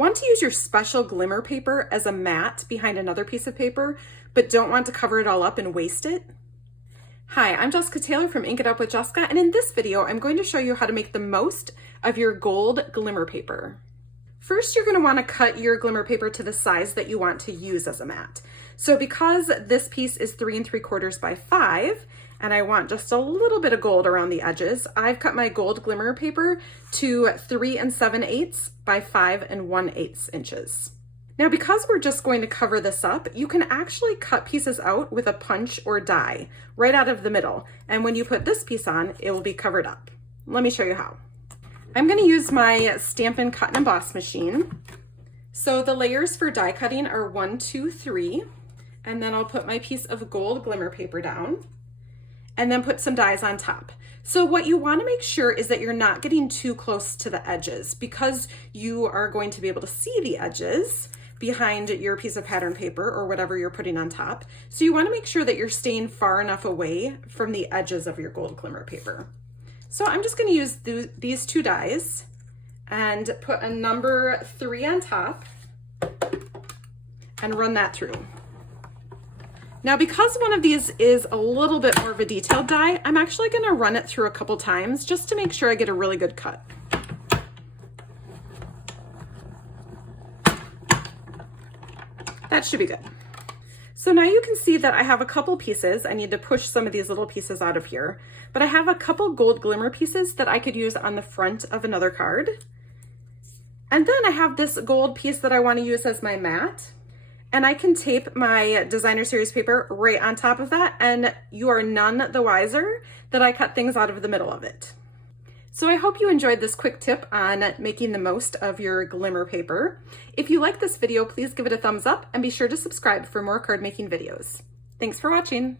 Want to use your special Glimmer paper as a mat behind another piece of paper, but don't want to cover it all up and waste it? Hi, I'm Jessica Taylor from Ink It Up with Jessica, and in this video, I'm going to show you how to make the most of your gold glimmer paper. First, you're going to want to cut your glimmer paper to the size that you want to use as a mat. So because this piece is 3 3/4 by 5, and I want just a little bit of gold around the edges, I've cut my gold glimmer paper to 3 7/8 by 5 1/8 inches. Now, because we're just going to cover this up, you can actually cut pieces out with a punch or die right out of the middle. And when you put this piece on, it will be covered up. Let me show you how. I'm going to use my Stampin' Cut and Emboss machine. So the layers for die cutting are 1, 2, 3, and then I'll put my piece of gold glimmer paper down and then put some dies on top. So what you want to make sure is that you're not getting too close to the edges, because you are going to be able to see the edges behind your piece of pattern paper or whatever you're putting on top. So you want to make sure that you're staying far enough away from the edges of your gold glimmer paper. So I'm just going to use these 2 dies and put a number 3 on top and run that through. Now, because one of these is a little bit more of a detailed die, I'm actually going to run it through a couple times just to make sure I get a really good cut. That should be good. So now you can see that I have a couple pieces. I need to push some of these little pieces out of here, but I have a couple gold glimmer pieces that I could use on the front of another card. And then I have this gold piece that I want to use as my mat. And I can tape my designer series paper right on top of that, and you are none the wiser that I cut things out of the middle of it. So I hope you enjoyed this quick tip on making the most of your glimmer paper. If you like this video, please give it a thumbs up and be sure to subscribe for more card making videos. Thanks for watching.